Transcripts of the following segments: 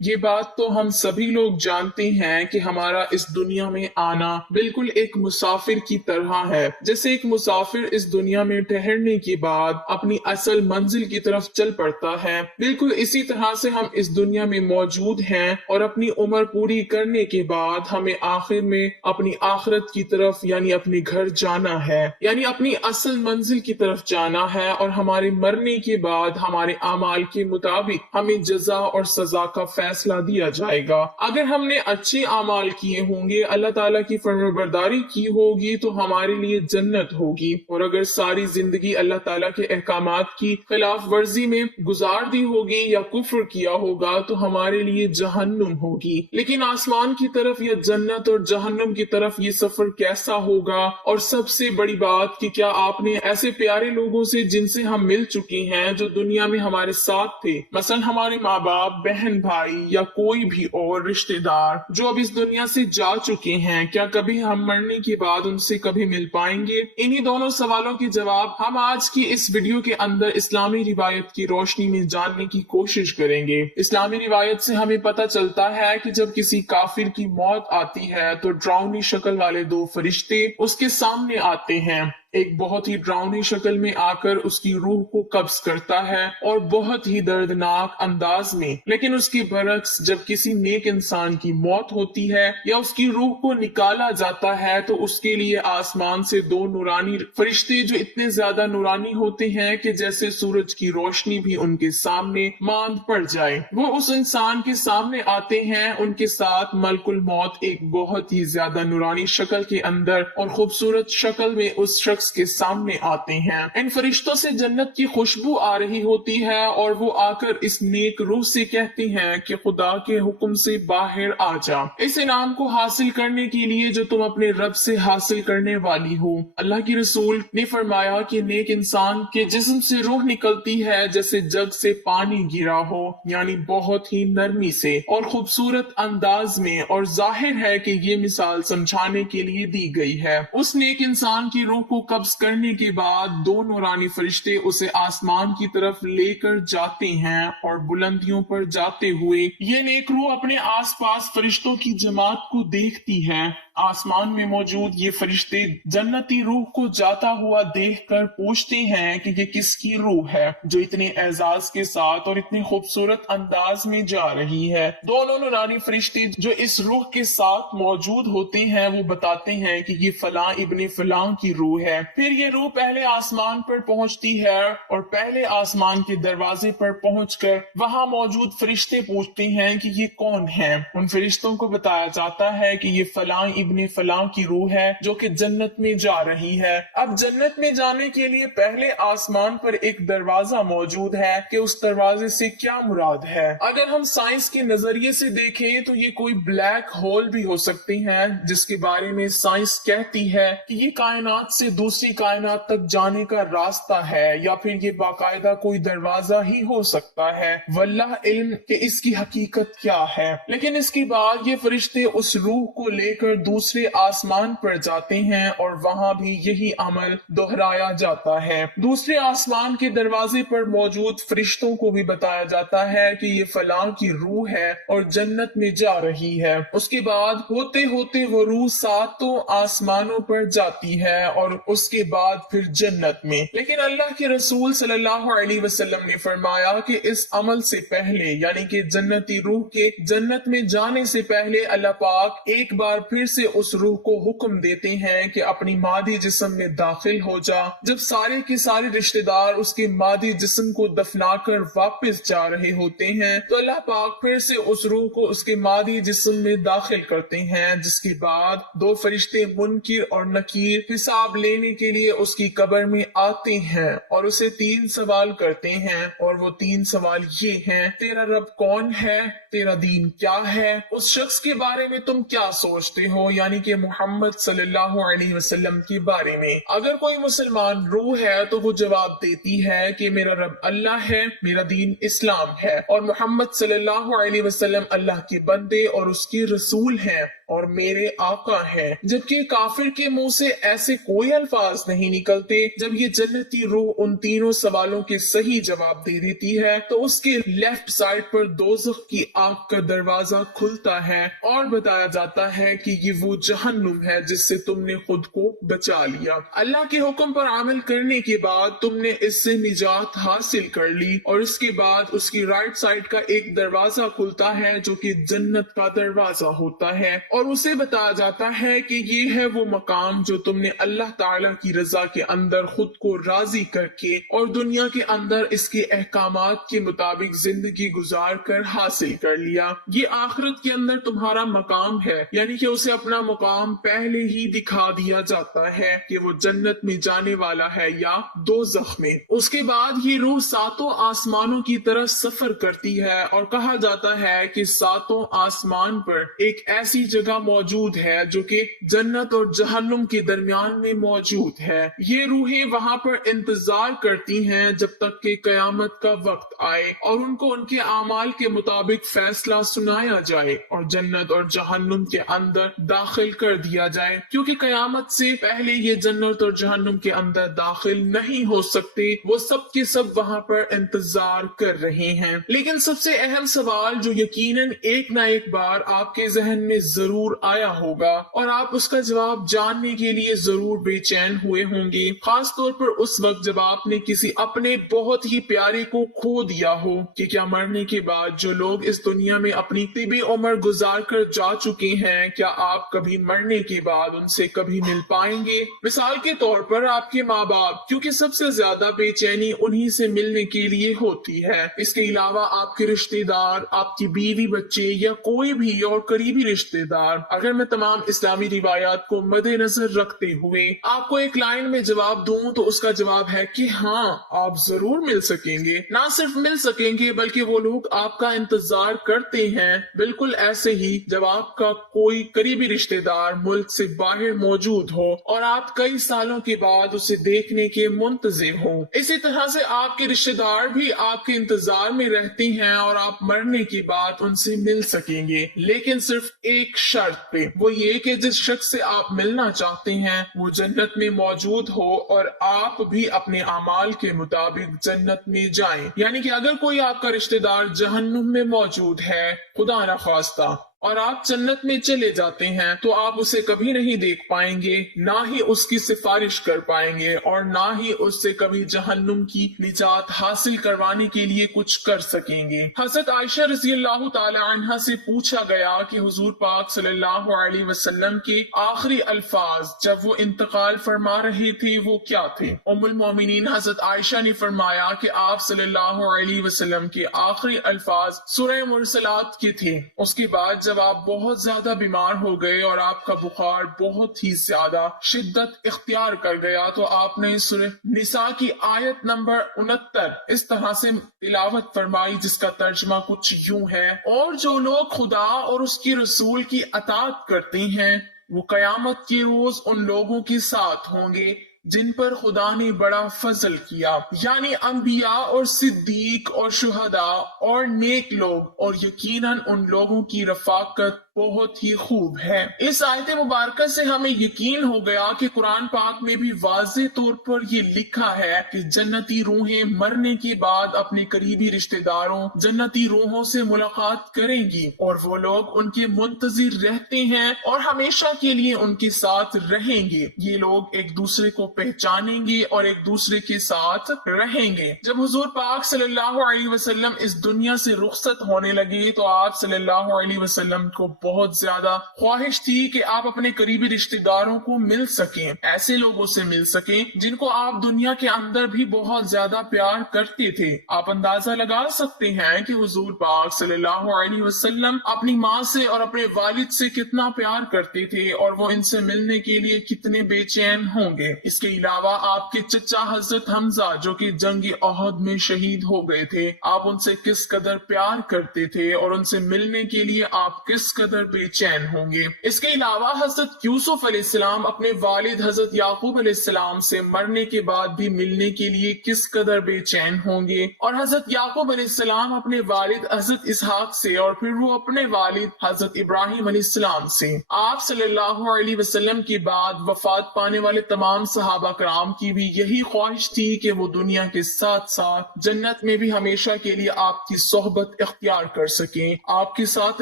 یہ بات تو ہم سبھی لوگ جانتے ہیں کہ ہمارا اس دنیا میں آنا بالکل ایک مسافر کی طرح ہے۔ جیسے ایک مسافر اس دنیا میں ٹھہرنے کے بعد اپنی اصل منزل کی طرف چل پڑتا ہے، بالکل اسی طرح سے ہم اس دنیا میں موجود ہیں اور اپنی عمر پوری کرنے کے بعد ہمیں آخر میں اپنی آخرت کی طرف یعنی اپنے گھر جانا ہے، یعنی اپنی اصل منزل کی طرف جانا ہے، اور ہمارے مرنے کے بعد ہمارے اعمال کے مطابق ہمیں جزا اور سزا کا فیصلہ دیا جائے گا۔ اگر ہم نے اچھے اعمال کیے ہوں گے، اللہ تعالیٰ کی فرمانبرداری کی ہوگی تو ہمارے لیے جنت ہوگی، اور اگر ساری زندگی اللہ تعالیٰ کے احکامات کی خلاف ورزی میں گزار دی ہوگی یا کفر کیا ہوگا تو ہمارے لیے جہنم ہوگی۔ لیکن آسمان کی طرف یا جنت اور جہنم کی طرف یہ سفر کیسا ہوگا؟ اور سب سے بڑی بات کہ کیا آپ نے ایسے پیارے لوگوں سے جن سے ہم مل چکے ہیں جو دنیا میں ہمارے ساتھ تھے، مثلا ہمارے ماں باپ، بہن بھائی یا کوئی بھی اور رشتہ دار جو اب اس دنیا سے جا چکے ہیں، کیا کبھی ہم مرنے کے بعد ان سے کبھی مل پائیں گے؟ انہی دونوں سوالوں کے جواب ہم آج کی اس ویڈیو کے اندر اسلامی روایت کی روشنی میں جاننے کی کوشش کریں گے۔ اسلامی روایت سے ہمیں پتہ چلتا ہے کہ جب کسی کافر کی موت آتی ہے تو ڈراؤنی شکل والے دو فرشتے اس کے سامنے آتے ہیں۔ ایک بہت ہی ڈراؤنی شکل میں آ کر اس کی روح کو قبض کرتا ہے اور بہت ہی دردناک انداز میں، لیکن اس کے برعکس جب کسی نیک انسان کی موت ہوتی ہے یا اس کی روح کو نکالا جاتا ہے تو اس کے لیے آسمان سے دو نورانی فرشتے جو اتنے زیادہ نورانی ہوتے ہیں کہ جیسے سورج کی روشنی بھی ان کے سامنے ماند پڑ جائے، وہ اس انسان کے سامنے آتے ہیں۔ ان کے ساتھ ملک الموت ایک بہت ہی زیادہ نورانی شکل کے اندر اور خوبصورت شکل میں اس شخص کے سامنے آتے ہیں۔ ان فرشتوں سے جنت کی خوشبو آ رہی ہوتی ہے اور وہ آ کر اس نیک روح سے کہتے ہیں کہ خدا کے حکم سے باہر آ جا، اس انعام کو حاصل کرنے کے لیے جو تم اپنے رب سے حاصل کرنے والی ہو۔ اللہ کی رسول نے فرمایا کہ نیک انسان کے جسم سے روح نکلتی ہے جیسے جگ سے پانی گرا ہو، یعنی بہت ہی نرمی سے اور خوبصورت انداز میں، اور ظاہر ہے کہ یہ مثال سمجھانے کے لیے دی گئی ہے۔ اس نیک انسان کی روح کو قبض کرنے کے بعد دو نورانی فرشتے اسے آسمان کی طرف لے کر جاتے ہیں، اور بلندیوں پر جاتے ہوئے یہ نیک روح اپنے آس پاس فرشتوں کی جماعت کو دیکھتی ہے۔ آسمان میں موجود یہ فرشتے جنتی روح کو جاتا ہوا دیکھ کر پوچھتے ہیں کہ یہ کس کی روح ہے جو اتنے اعزاز کے ساتھ اور اتنے خوبصورت انداز میں جا رہی ہے۔ دونوں نورانی فرشتے جو اس روح کے ساتھ موجود ہوتے ہیں وہ بتاتے ہیں کہ یہ فلاں ابن فلاں کی روح ہے۔ پھر یہ روح پہلے آسمان پر پہنچتی ہے اور پہلے آسمان کے دروازے پر پہنچ کر وہاں موجود فرشتے پوچھتے ہیں کہ یہ کون ہے۔ ان فرشتوں کو بتایا جاتا ہے کہ یہ فلاں ابن فلاں کی روح ہے جو کہ جنت میں جا رہی ہے۔ اب جنت میں جانے کے لیے پہلے آسمان پر ایک دروازہ موجود ہے کہ اس دروازے سے کیا مراد ہے۔ اگر ہم سائنس کے نظریے سے دیکھیں تو یہ کوئی بلیک ہول بھی ہو سکتے ہیں، جس کے بارے میں سائنس کہتی ہے کہ یہ کائنات سے دوسری کائنات تک جانے کا راستہ ہے، یا پھر یہ باقاعدہ کوئی دروازہ ہی ہو سکتا ہے، واللہ علم کہ اس کی حقیقت کیا ہے۔ لیکن اس کے بعد یہ فرشتے اس روح کو لے کر دوسرے آسمان پر جاتے ہیں اور وہاں بھی یہی عمل دہرایا جاتا ہے۔ دوسرے آسمان کے دروازے پر موجود فرشتوں کو بھی بتایا جاتا ہے کہ یہ فلاں کی روح ہے اور جنت میں جا رہی ہے۔ اس کے بعد ہوتے ہوتے وہ روح ساتوں آسمانوں پر جاتی ہے اور اس کے بعد پھر جنت میں۔ لیکن اللہ کے رسول صلی اللہ علیہ وسلم نے فرمایا کہ اس عمل سے پہلے، یعنی کہ جنتی روح کے جنت میں جانے سے پہلے، اللہ پاک ایک بار پھر سے اس روح کو حکم دیتے ہیں کہ اپنی مادی جسم میں داخل ہو جا۔ جب سارے کے سارے رشتہ دار اس کے مادی جسم کو دفنا کر واپس جا رہے ہوتے ہیں تو اللہ پاک پھر سے اس روح کو اس کے مادی جسم میں داخل کرتے ہیں، جس کے بعد دو فرشتے منکر اور نکیر حساب لینے کے لیے اس کی قبر میں آتے ہیں اور اسے تین سوال کرتے ہیں، اور وہ تین سوال یہ ہیں: تیرا رب کون ہے؟ تیرا دین کیا ہے؟ اس شخص کے بارے میں تم کیا سوچتے ہو، یعنی کہ محمد صلی اللہ علیہ وسلم کے بارے میں۔ اگر کوئی مسلمان روح ہے تو وہ جواب دیتی ہے کہ میرا رب اللہ ہے، میرا دین اسلام ہے، اور محمد صلی اللہ علیہ وسلم اللہ کے بندے اور اس کے رسول ہیں۔ اور میرے آقا ہیں، جبکہ کافر کے منہ سے ایسے کوئی الفاظ نہیں نکلتے۔ جب یہ جنتی روح ان تینوں سوالوں کے صحیح جواب دے دیتی ہے تو اس کے لیفٹ سائڈ پر دوزخ کی آگ کا دروازہ کھلتا ہے اور بتایا جاتا ہے کہ یہ وہ جہنم ہے جس سے تم نے خود کو بچا لیا۔ اللہ کے حکم پر عمل کرنے کے بعد تم نے اس سے نجات حاصل کر لی، اور اس کے بعد اس کی رائٹ سائڈ کا ایک دروازہ کھلتا ہے جو کہ جنت کا دروازہ ہوتا ہے، اور اسے بتایا جاتا ہے کہ یہ ہے وہ مقام جو تم نے اللہ تعالیٰ کی رضا کے اندر خود کو راضی کر کے اور دنیا کے اندر اس کے احکامات کے مطابق زندگی گزار کر حاصل کر لیا۔ یہ آخرت کے اندر تمہارا مقام ہے، یعنی کہ اسے اپنا مقام پہلے ہی دکھا دیا جاتا ہے کہ وہ جنت میں جانے والا ہے یا دوزخ میں۔ اس کے بعد یہ روح ساتوں آسمانوں کی طرف سفر کرتی ہے، اور کہا جاتا ہے کہ ساتوں آسمان پر ایک ایسی جگہ موجود ہے جو کہ جنت اور جہنم کے درمیان میں موجود ہے۔ یہ روحیں وہاں پر انتظار کرتی ہیں جب تک کہ قیامت کا وقت آئے اور ان کو ان کے اعمال کے مطابق فیصلہ سنایا جائے اور جنت اور جہنم کے اندر داخل کر دیا جائے، کیونکہ قیامت سے پہلے یہ جنت اور جہنم کے اندر داخل نہیں ہو سکتے۔ وہ سب کے سب وہاں پر انتظار کر رہے ہیں۔ لیکن سب سے اہم سوال جو یقیناً ایک نہ ایک بار آپ کے ذہن میں ضرور آیا ہوگا اور آپ اس کا جواب جاننے کے لیے ضرور بے چین ہوئے ہوں گے، خاص طور پر اس وقت جب آپ نے کسی اپنے بہت ہی پیارے کو کھو دیا ہو، کہ کیا مرنے کے بعد جو لوگ اس دنیا میں اپنی طبی عمر گزار کر جا چکے ہیں، کیا آپ کبھی مرنے کے بعد ان سے کبھی مل پائیں گے؟ مثال کے طور پر آپ کے ماں باپ، کیونکہ سب سے زیادہ بے چینی انہی سے ملنے کے لیے ہوتی ہے۔ اس کے علاوہ آپ کے رشتہ دار، آپ کی بیوی بچے یا کوئی بھی اور قریبی رشتہ دار۔ اگر میں تمام اسلامی روایات کو مد نظر رکھتے ہوئے آپ کو ایک لائن میں جواب دوں تو اس کا جواب ہے کہ ہاں، آپ ضرور مل سکیں گے۔ نہ صرف مل سکیں گے بلکہ وہ لوگ آپ کا انتظار کرتے ہیں، بالکل ایسے ہی جب آپ کا کوئی قریبی رشتہ دار ملک سے باہر موجود ہو اور آپ کئی سالوں کے بعد اسے دیکھنے کے منتظر ہوں۔ اسی طرح سے آپ کے رشتہ دار بھی آپ کے انتظار میں رہتے ہیں اور آپ مرنے کے بعد ان سے مل سکیں گے، لیکن صرف ایک شرط پہ، وہ یہ کہ جس شخص سے آپ ملنا چاہتے ہیں وہ جنت میں موجود ہو اور آپ بھی اپنے اعمال کے مطابق جنت میں جائیں۔ یعنی کہ اگر کوئی آپ کا رشتہ دار جہنم میں موجود ہے، خدا نہ خواستہ، اور آپ جنت میں چلے جاتے ہیں تو آپ اسے کبھی نہیں دیکھ پائیں گے، نہ ہی اس کی سفارش کر پائیں گے اور نہ ہی اس سے کبھی جہنم کی نجات حاصل کروانے کے لیے کچھ کر سکیں گے۔ حضرت عائشہ رضی اللہ تعالی عنہا سے پوچھا گیا کہ حضور پاک صلی اللہ علیہ وسلم کے آخری الفاظ جب وہ انتقال فرما رہے تھے وہ کیا تھے؟ ام المومنین حضرت عائشہ نے فرمایا کہ آپ صلی اللہ علیہ وسلم کے آخری الفاظ سورہ مرسلات کے تھے۔ اس کے بعد جب آپ بہت زیادہ بیمار ہو گئے اور آپ کا بخار بہت ہی زیادہ شدت اختیار کر گیا تو آپ نے سورہ نساء کی آیت نمبر 69 اس طرح سے تلاوت فرمائی، جس کا ترجمہ کچھ یوں ہے: اور جو لوگ خدا اور اس کی رسول کی اطاعت کرتے ہیں وہ قیامت کے روز ان لوگوں کے ساتھ ہوں گے جن پر خدا نے بڑا فضل کیا، یعنی انبیاء اور صدیق اور شہداء اور نیک لوگ، اور یقیناً ان لوگوں کی رفاقت بہت ہی خوب ہے۔ اس آیت مبارکہ سے ہمیں یقین ہو گیا کہ قرآن پاک میں بھی واضح طور پر یہ لکھا ہے کہ جنتی روحیں مرنے کے بعد اپنے قریبی رشتہ داروں جنتی روحوں سے ملاقات کریں گی، اور وہ لوگ ان کے منتظر رہتے ہیں اور ہمیشہ کے لیے ان کے ساتھ رہیں گے۔ یہ لوگ ایک دوسرے کو پہچانیں گے اور ایک دوسرے کے ساتھ رہیں گے۔ جب حضور پاک صلی اللہ علیہ وسلم اس دنیا سے رخصت ہونے لگے تو آپ صلی اللہ علیہ وسلم کو بہت زیادہ خواہش تھی کہ آپ اپنے قریبی رشتہ داروں کو مل سکیں، ایسے لوگوں سے مل سکیں جن کو آپ دنیا کے اندر بھی بہت زیادہ پیار کرتے تھے۔ آپ اندازہ لگا سکتے ہیں کہ حضور پاک صلی اللہ علیہ وسلم اپنی ماں سے اور اپنے والد سے کتنا پیار کرتے تھے اور وہ ان سے ملنے کے لیے کتنے بے چین ہوں گے۔ اس کے علاوہ آپ کے چچا حضرت حمزہ جو کہ جنگ احد میں شہید ہو گئے تھے، آپ ان سے کس قدر پیار کرتے تھے اور ان سے ملنے کے لیے آپ کس قدر قدر بے چین ہوں گے۔ اس کے علاوہ حضرت یوسف علیہ السلام اپنے والد حضرت یعقوب علیہ السلام سے مرنے کے بعد بھی ملنے کے لیے کس قدر بے چین ہوں گے، اور حضرت یعقوب علیہ السلام اپنے والد حضرت اسحاق سے اور پھر وہ اپنے والد حضرت ابراہیم علیہ السلام سے۔ آپ صلی اللہ علیہ وسلم کے بعد وفات پانے والے تمام صحابہ کرام کی بھی یہی خواہش تھی کہ وہ دنیا کے ساتھ ساتھ جنت میں بھی ہمیشہ کے لیے آپ کی صحبت اختیار کر سکیں، آپ کے ساتھ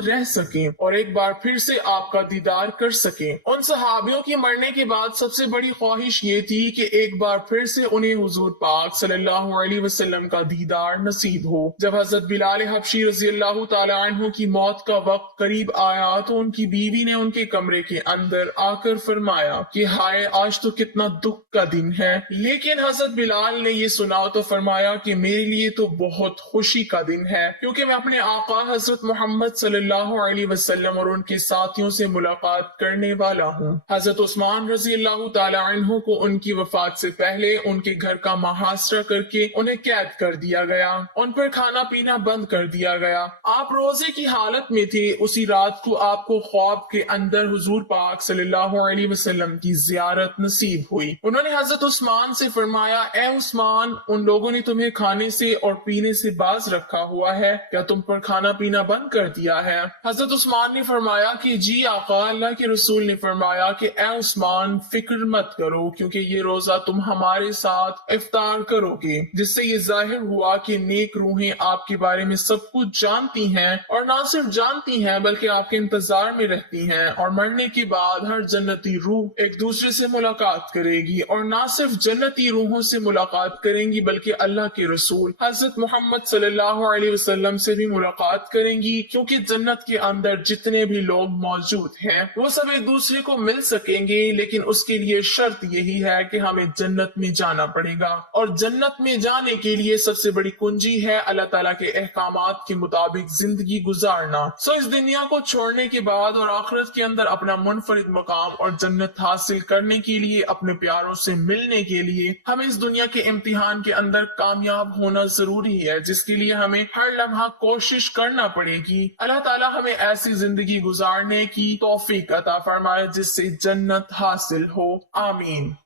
رہ سکیں اور ایک بار پھر سے آپ کا دیدار کر سکیں۔ ان صحابیوں کی مرنے کے بعد سب سے بڑی خواہش یہ تھی کہ ایک بار پھر سے انہیں حضور پاک صلی اللہ علیہ وسلم کا دیدار نصیب ہو۔ جب حضرت بلال حبشی رضی اللہ تعالی عنہ کی موت کا وقت قریب آیا تو ان کی بیوی نے ان کے کمرے کے اندر آ کر فرمایا کہ ہائے آج تو کتنا دکھ کا دن ہے، لیکن حضرت بلال نے یہ سنا تو فرمایا کہ میرے لیے تو بہت خوشی کا دن ہے، کیونکہ میں اپنے آقا حضرت محمد صلی اللہ علیہ وسلم اور ان کے ساتھیوں سے ملاقات کرنے والا ہوں۔ حضرت عثمان رضی اللہ تعالی عنہ کو ان کی وفات سے پہلے ان کے گھر کا محاصرہ کر کے انہیں قید کر دیا گیا، ان پر کھانا پینا بند کر دیا گیا۔ آپ روزے کی حالت میں تھے، اسی رات کو آپ کو خواب کے اندر حضور پاک صلی اللہ علیہ وسلم کی زیارت نصیب ہوئی۔ انہوں نے حضرت عثمان سے فرمایا، اے عثمان، ان لوگوں نے تمہیں کھانے سے اور پینے سے باز رکھا ہوا ہے، کیا تم پر کھانا پینا بند کر دیا ہے؟ حضرت عثمان نے فرمایا کہ جی آقا۔ اللہ کے رسول نے فرمایا کہ اے عثمان فکر مت کرو، کیونکہ یہ روزہ تم ہمارے ساتھ افطار کرو گے، جس سے یہ ظاہر ہوا کہ نیک روحیں آپ کے بارے میں سب کچھ جانتی ہیں، اور نہ صرف جانتی ہیں بلکہ آپ کے انتظار میں رہتی ہیں، اور مرنے کے بعد ہر جنتی روح ایک دوسرے سے ملاقات کرے گی، اور نہ صرف جنتی روحوں سے ملاقات کریں گی بلکہ اللہ کے رسول حضرت محمد صلی اللہ علیہ وسلم سے بھی ملاقات کریں گی، کیونکہ جنت کے اندر جتنے بھی لوگ موجود ہیں وہ سب ایک دوسرے کو مل سکیں گے، لیکن اس کے لیے شرط یہی ہے کہ ہمیں جنت میں جانا پڑے گا، اور جنت میں جانے کے لیے سب سے بڑی کنجی ہے اللہ تعالیٰ کے احکامات کے مطابق زندگی گزارنا۔ سو اس دنیا کو چھوڑنے کے بعد اور آخرت کے اندر اپنا منفرد مقام اور جنت حاصل کرنے کے لیے، اپنے پیاروں سے ملنے کے لیے ہمیں اس دنیا کے امتحان کے اندر کامیاب ہونا ضروری ہے، جس کے لیے ہمیں ہر لمحہ کوشش کرنا پڑے گی۔ اللہ تعالیٰ ہمیں ایسی زندگی گزارنے کی توفیق عطا فرمائے جس سے جنت حاصل ہو، آمین۔